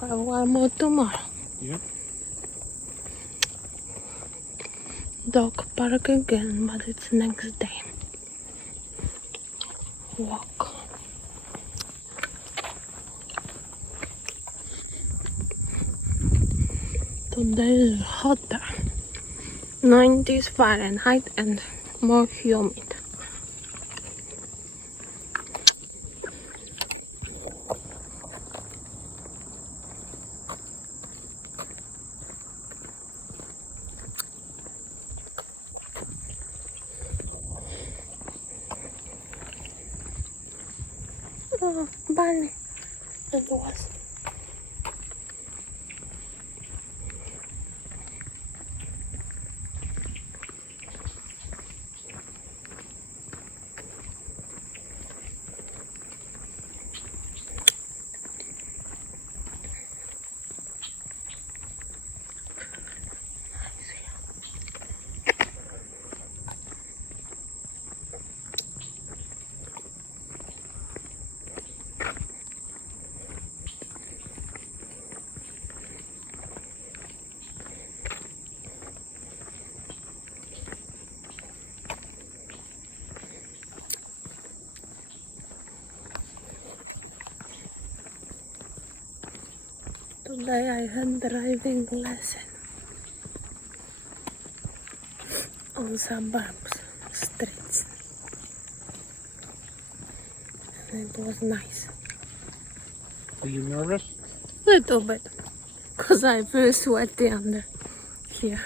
have one more tomorrow. Yep. Dog park again, but it's next day. Walk. Today is hotter. 90s Fahrenheit and more humid. Oh, Barney. It was. Today I had driving lesson on suburbs streets, and it was nice. Are you nervous? Little bit, cause I feel sweaty under here.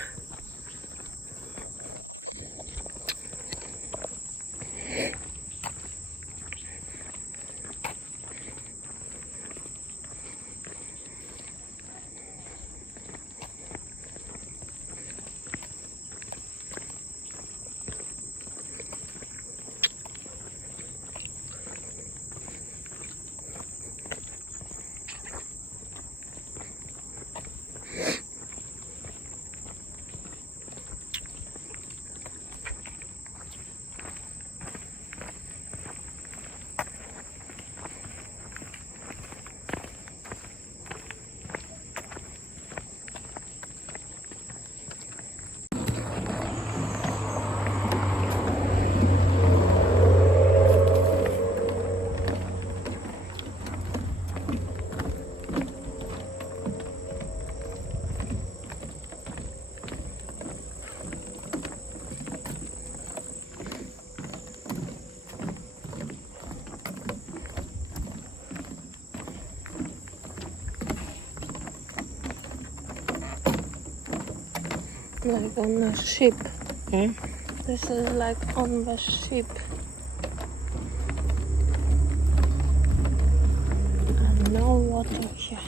Like on a ship. Hmm? This is like on the ship. And no water here.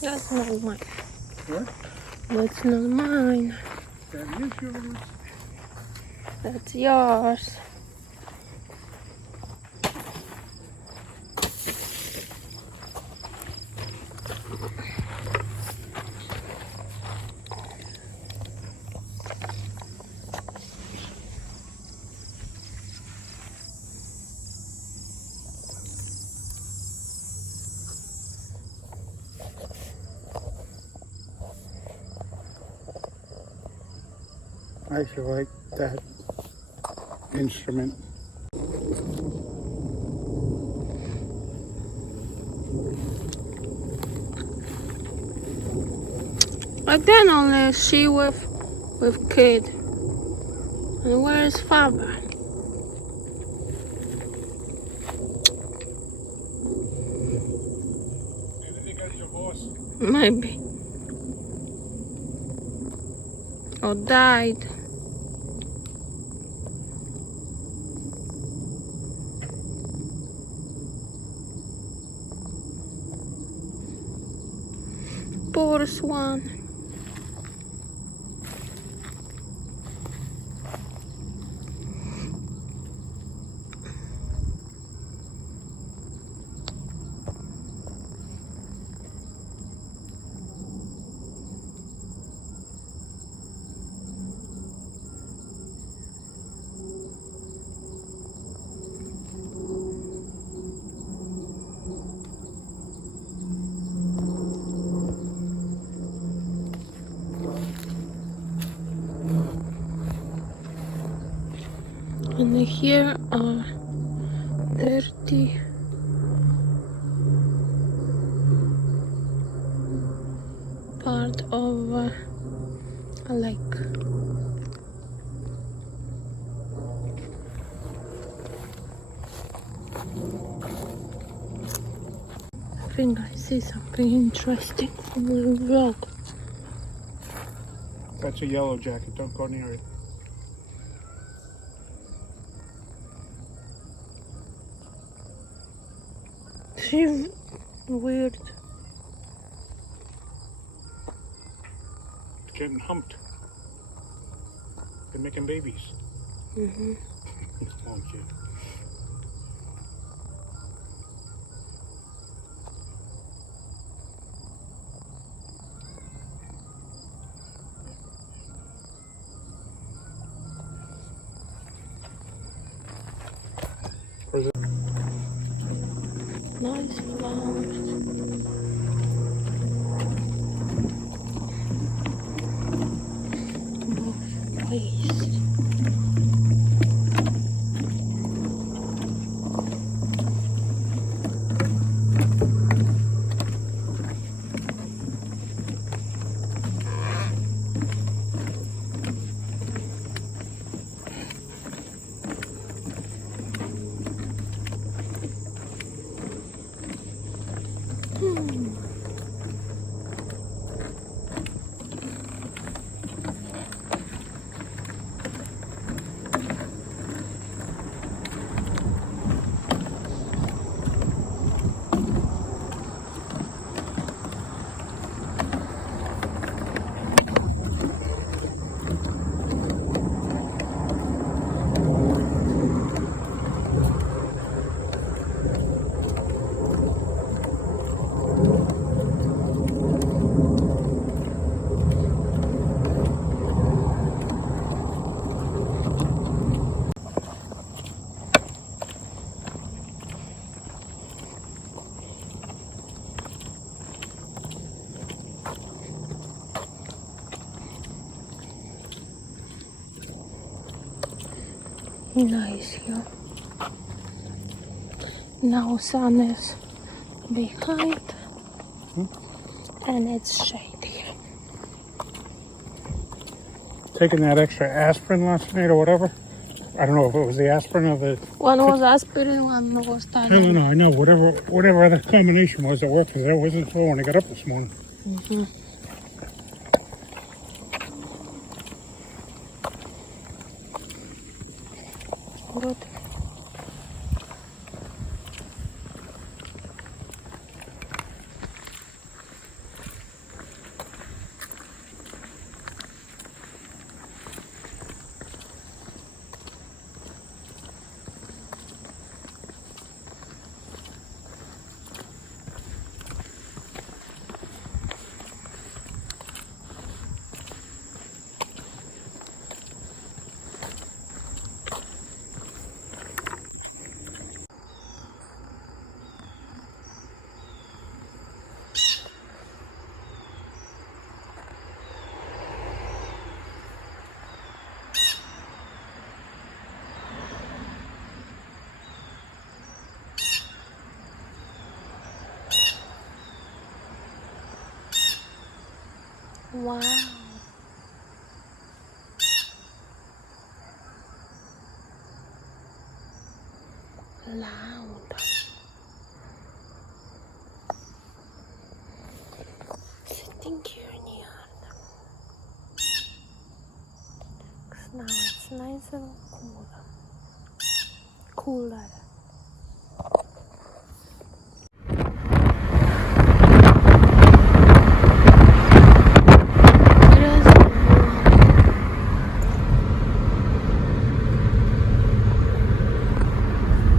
That's not mine. What? That's not mine. That is yours. That's yours. I feel like that instrument. But then only she with kid. And where is father? Maybe they got divorced. Maybe. Or died. Poor swan. And here are 30 part of a lake. I think I see something interesting from the vlog. That's a yellow jacket. Don't go near it. She's weird. It's getting humped. They're making babies. Mm-hmm. Oh, kid. Nice flowers. Both ways. Nice here. Now sun is behind and it's shady. Taking that extra aspirin last night or whatever. I don't know if it was the aspirin or the... One was aspirin, one was I Tylenol. don't know. I know. Whatever other combination was at work, because I wasn't full when I got up this morning. Mm-hmm. Good. Wow. Loud. Sitting here in the yard. 'Cause now it's nice and cooler. Cooler.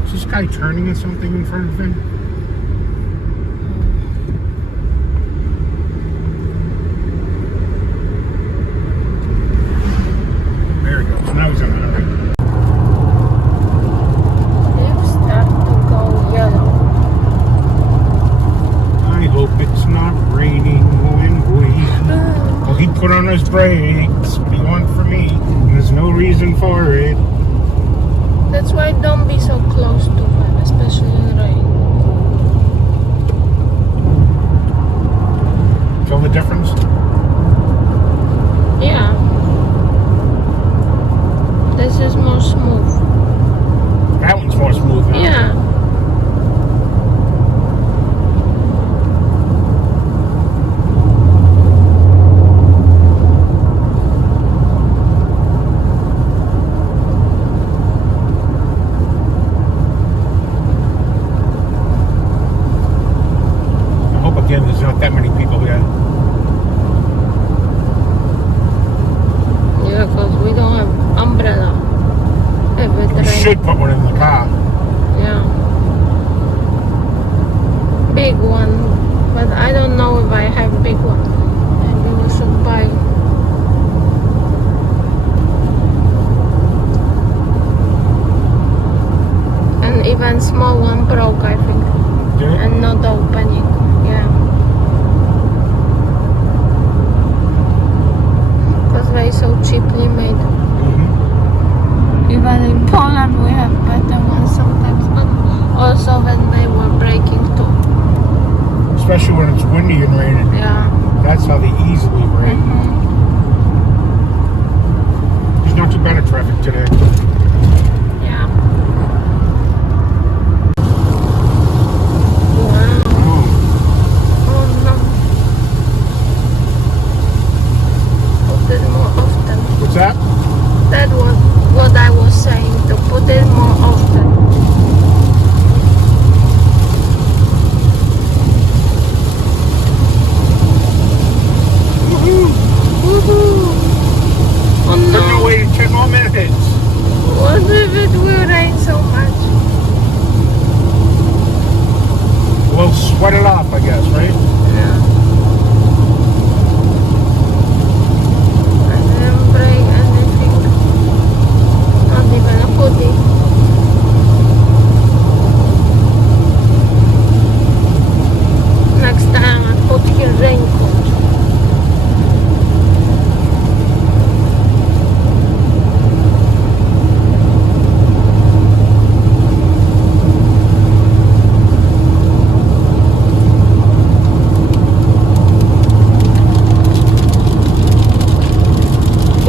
Is this guy turning at something in front of him? There he goes. Now he's on the highway. Leaves start to go yellow. I hope it's not raining when we... Well, he put on his brakes. What do you want from me? And there's no reason for it. That's why don't be so close to them, especially in rain. Feel the difference? Yeah. This is more smooth. That one's more smooth now. Yeah. Again, there's not that many people here. Yeah, because we don't have umbrella. If it You rains. should put one in the car. Yeah. Big one. But I don't know if I have big one. Maybe we should buy. And even small one broke, I think. Did it? And not opening. Yeah. Because they're so cheaply made. Mm-hmm. Even in Poland we have better ones sometimes, but also when they were breaking too. Especially when it's windy and raining. Yeah. That's how they easily break. Mm-hmm. There's not too bad of traffic today. Yeah. Oh. Oh no. Put it more often. What's that? That was what I was saying, to put it more often. Woohoo! Woohoo! Oh We're no. gonna wait 10 more minutes. What if it will rain so much? We'll sweat it off, I guess, right? Yeah. I didn't bring anything. Not even a hoodie. Next time I put here raincoat.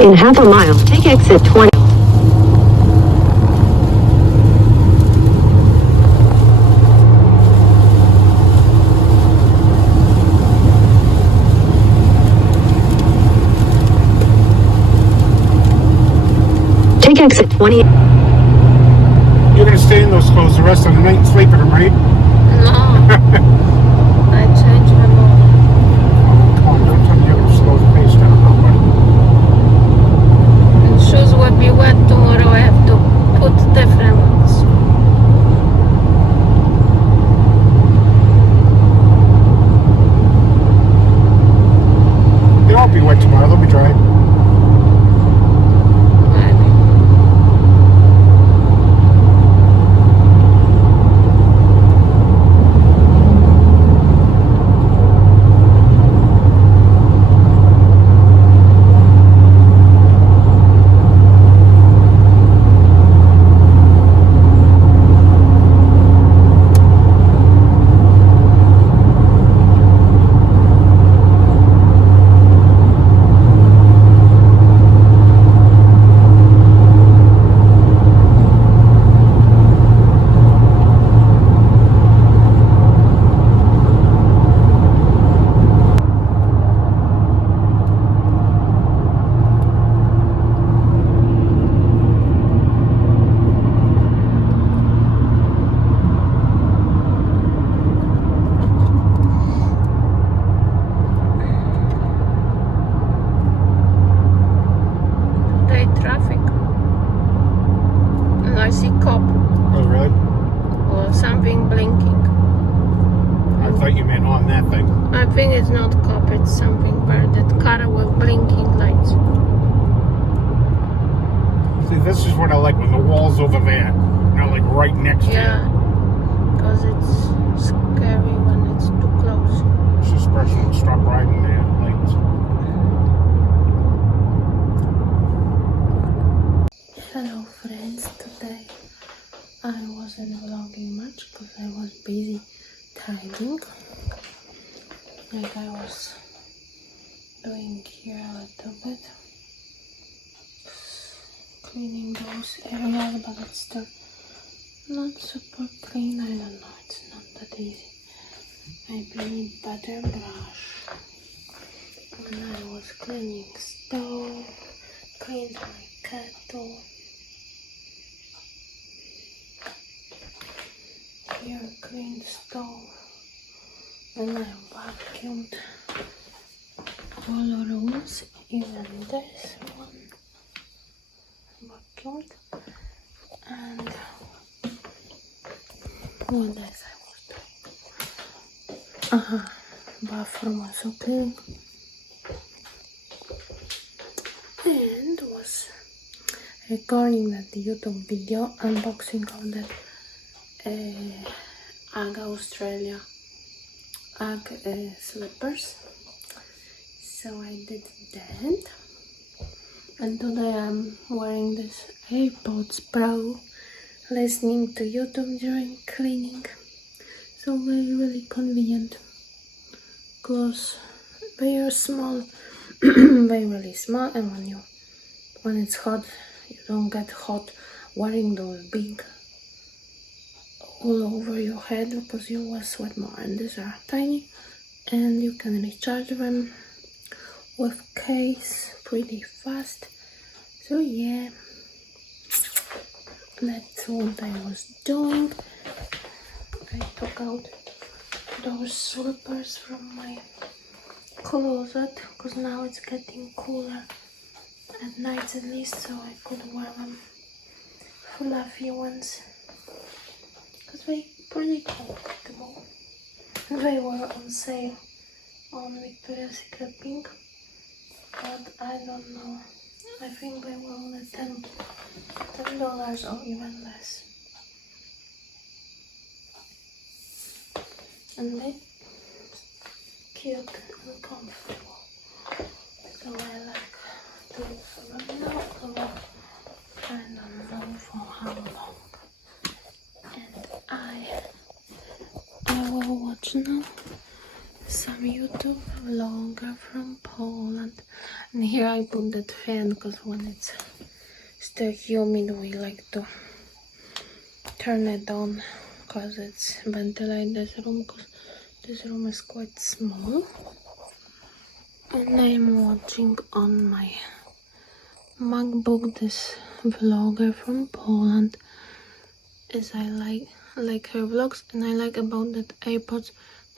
In half a mile, take exit 20. Take exit 20. You're gonna stay in those clothes the rest of the night and sleep in them, right? No. I changed them all. Come on, don't tell me you're gonna slow the pace down. How about And shoes will be wet tomorrow. I have to put different ones. They won't be wet tomorrow, they'll be dry. really? or something blinking. I thought you meant on that thing. I think it's not cop, it's something where that car with blinking lights. See, this is what I like when the wall's over there, not like right next to Yeah, because it's scary when it's too close. you. This person would stop riding there. Lights. Hello friends, today I wasn't vlogging much because I was busy tidying. Like I was doing here a little bit. Cleaning those areas, but it's still not super clean. I don't know, it's not that easy. Maybe need better brush. When I was cleaning stove, cleaned my kettle. Here cleaned stove. And I vacuumed all the rooms, even this one. Vacuumed. And what else I was doing? Bathroom also clean. And was recording that YouTube video unboxing of that Ugg Australia Ugg slippers. So I did that. And today I'm wearing this AirPods Pro, listening to YouTube during cleaning. So really convenient. Clothes, very small, very really small, and when it's hot, you don't get hot wearing those big all over your head because you will sweat more. And these are tiny, and you can recharge them with case pretty fast. So yeah, that's what I was doing. I took out those slippers from my closet because now it's getting cooler at night, at least, so I could wear them, fluffy ones, because they're pretty comfortable. They were on sale on Victoria's Secret Pink, but I don't know, I think they were only $10 or even less. And they cute and comfortable, so I like to wear them now, although I don't know for how long. And I will watch now some YouTube vlogger from Poland. And here I put that fan because when it's still humid we like to turn it on because it's ventilate this room, because this room is quite small. And I'm watching on my MacBook this vlogger from Poland, as I like her vlogs, and I like about that AirPods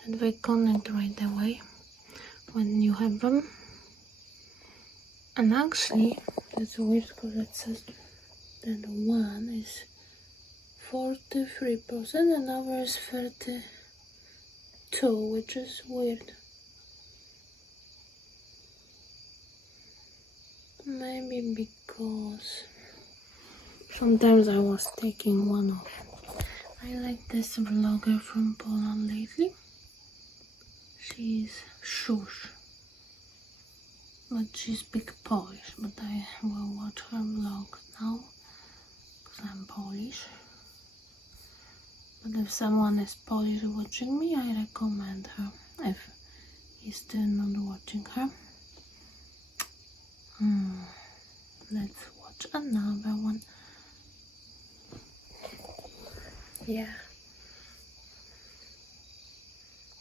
that they connect right away when you have them. And actually that's weird because it says that one is 43% and another is 32%, which is weird. Maybe because sometimes I was taking one off. I like this vlogger from Poland lately. She's Shush, but she speaks Polish, but I will watch her vlog now because I'm Polish. But if someone is Polish watching me, I recommend her if he's still not watching her. Let's watch another one. Yeah.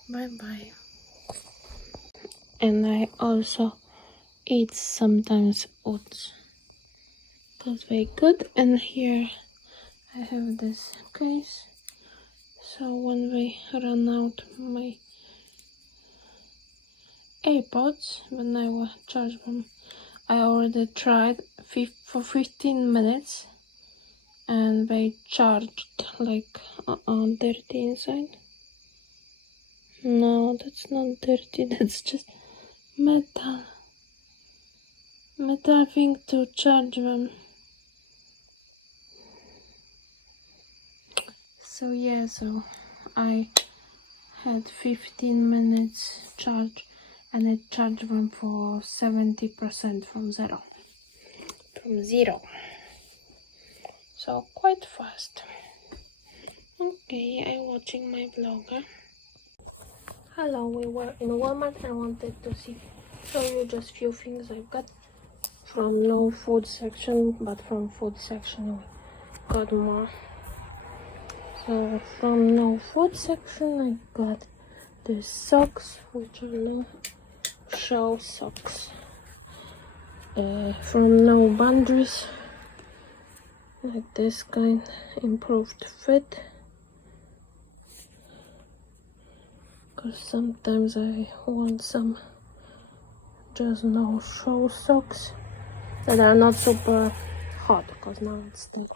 Bye bye. And I also eat sometimes oats because they're good. And here I have this case, so when they run out my AirPods, when I will charge them, I already tried for 15 minutes and they charged like dirty inside. No, that's not dirty, that's just metal thing to charge them. So yeah, so I had 15 minutes charge and it charged them for 70% from zero. So quite fast. Okay, I'm watching my vlogger. Hello, we were in Walmart. I wanted to show you just few things I got from no food section, but from food section we got more. So from no food section I got the socks, which are no show socks. From no boundaries, like this kind, improved fit. Because sometimes I want some just no show socks that are not super hot, because now it's still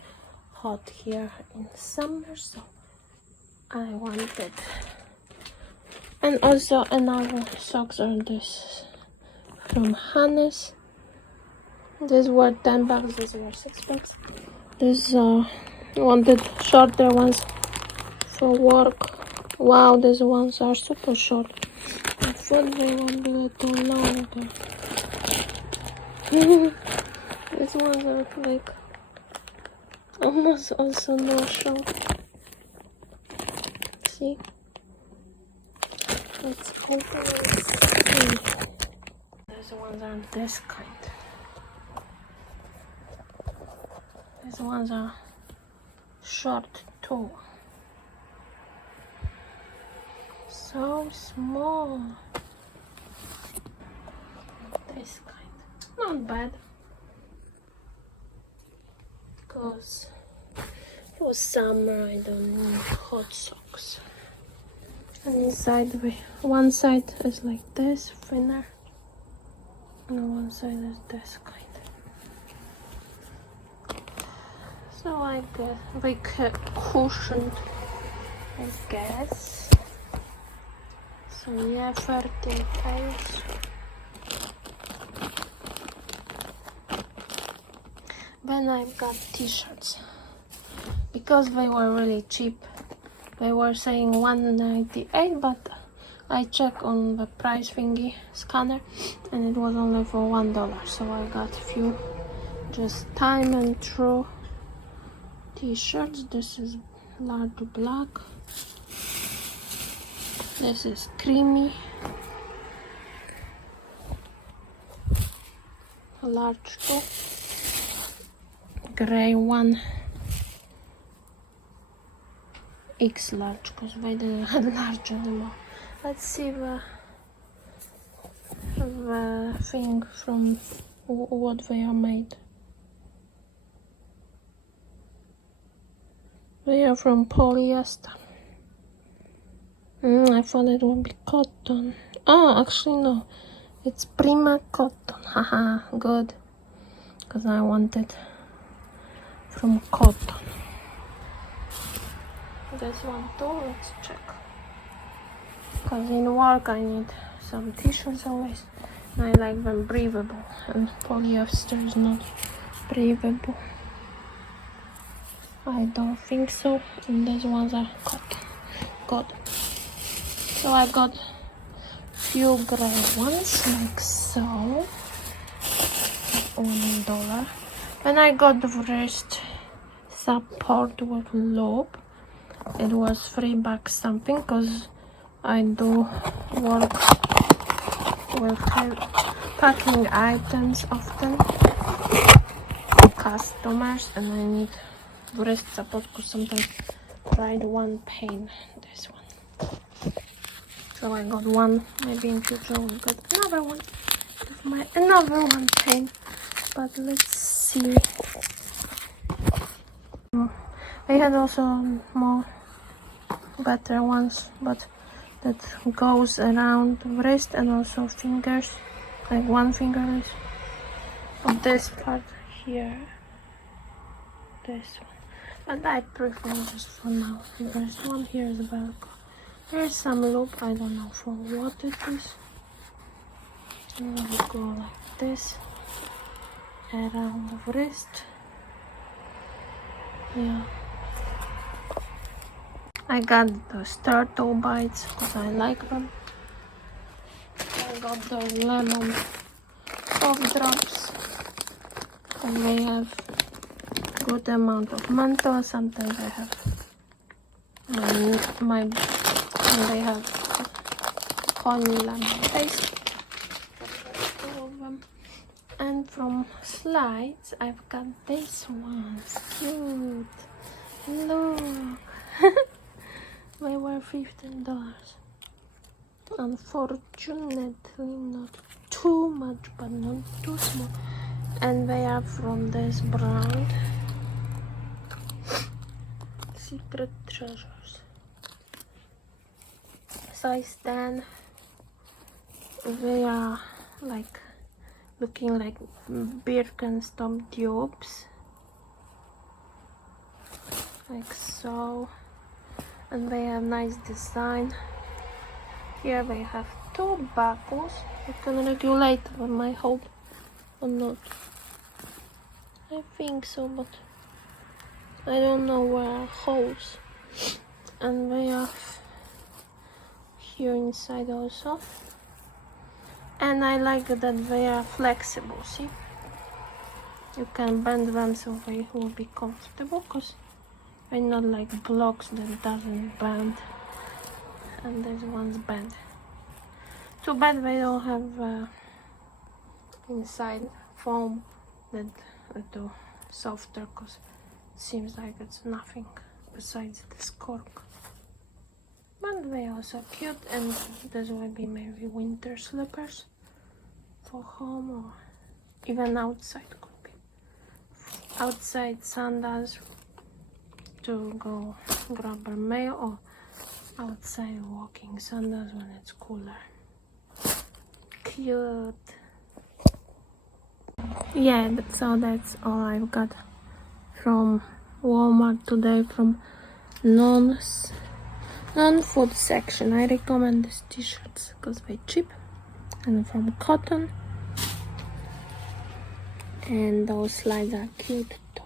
hot here in summer, so I wanted. And also another socks are this from Hannes. These were 10 bucks, these were 6 bucks. These wanted shorter ones for work. Wow, these ones are super short. I thought they would be a little longer. These ones are like almost also no short. See? Let's open and see. These ones are this kind. These ones are short too. So small. This kind. Not bad. Because for summer I don't need hot socks. And inside, one side is like this, thinner. And one side is this kind. So I guess like cushioned, I guess. So yeah, 30 pounds. Then I've got t-shirts. Because they were really cheap. They were saying $1.98, but I checked on the price thingy scanner and it was only for $1. So I got a few just time and true t-shirts. This is large black. This is creamy. Large too. Gray one. X large, because they didn't have large anymore. Let's see the thing from what they are made. They are from polyester. I thought it would be cotton. Oh, actually no. It's Prima cotton. Haha, good. Because I wanted from cotton. This one too, let's check. Because in work I need some t-shirts always. And I like them breathable. And polyester is not breathable. I don't think so. And these ones are cotton. Good. So I got few gray ones like so. $1. Then I got the wrist support with loop. It was $3 something, because I do work with packing items often, customers, and I need wrist support because sometimes ride one pain. This one. So I got one. Maybe in future we'll get another one. Another one pain. But let's see. I had also more better ones, but that goes around wrist and also fingers, like one finger is on this part here, this one. But I prefer just for now. There's one here is about. There's some loop, I don't know for what it is. And we go like this around the wrist. Yeah. I got those turtle bites because I like them. I got those lemon cough drops. And they have good amount of menthol. Sometimes I have and they have honey lemon taste. Two of them. And from Slides, I've got this ones. Cute. Look. They were $15. Unfortunately, not too much, but not too small. And they are from this brand. Secret Treasures. Size 10. They are like looking like Birkenstock dupes. Like so. And they have nice design. Here they have two buckles. You can regulate them, I hope, or not. I think so, but I don't know where are holes. And they have here inside also. And I like that they are flexible, see? You can bend them so they will be comfortable, because they're not like blocks that doesn't bend. And this one's bent. Too bad they don't have inside foam that do softer, because it seems like it's nothing besides this cork. But they are also cute, and this will be maybe winter slippers for home, or even outside could be. Outside sandals to go grab a mail, or outside walking sandals when it's cooler. Cute. Yeah, so that's all I've got from Walmart today, from non-food section. I recommend these t-shirts because they're cheap, and from cotton, and those slides are cute too.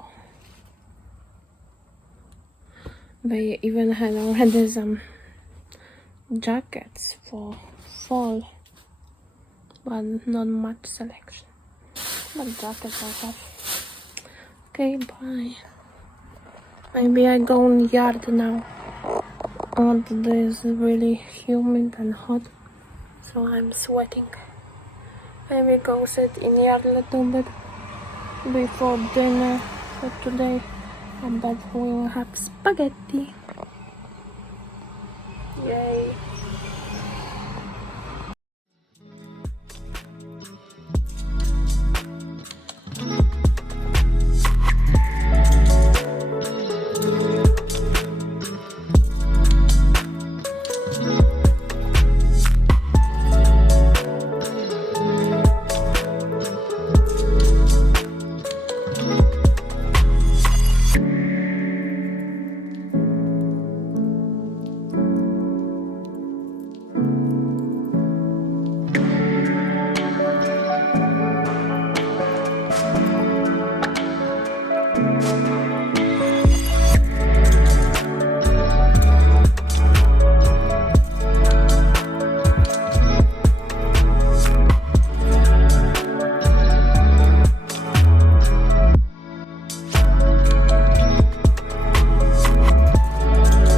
They even had already some jackets for fall, but not much selection, but jackets I have. Okay, bye. Maybe I go in the yard now. Oh, today is really humid and hot, so I'm sweating. Maybe go sit in the yard a little bit before dinner for today. I bet we will have spaghetti. Yay.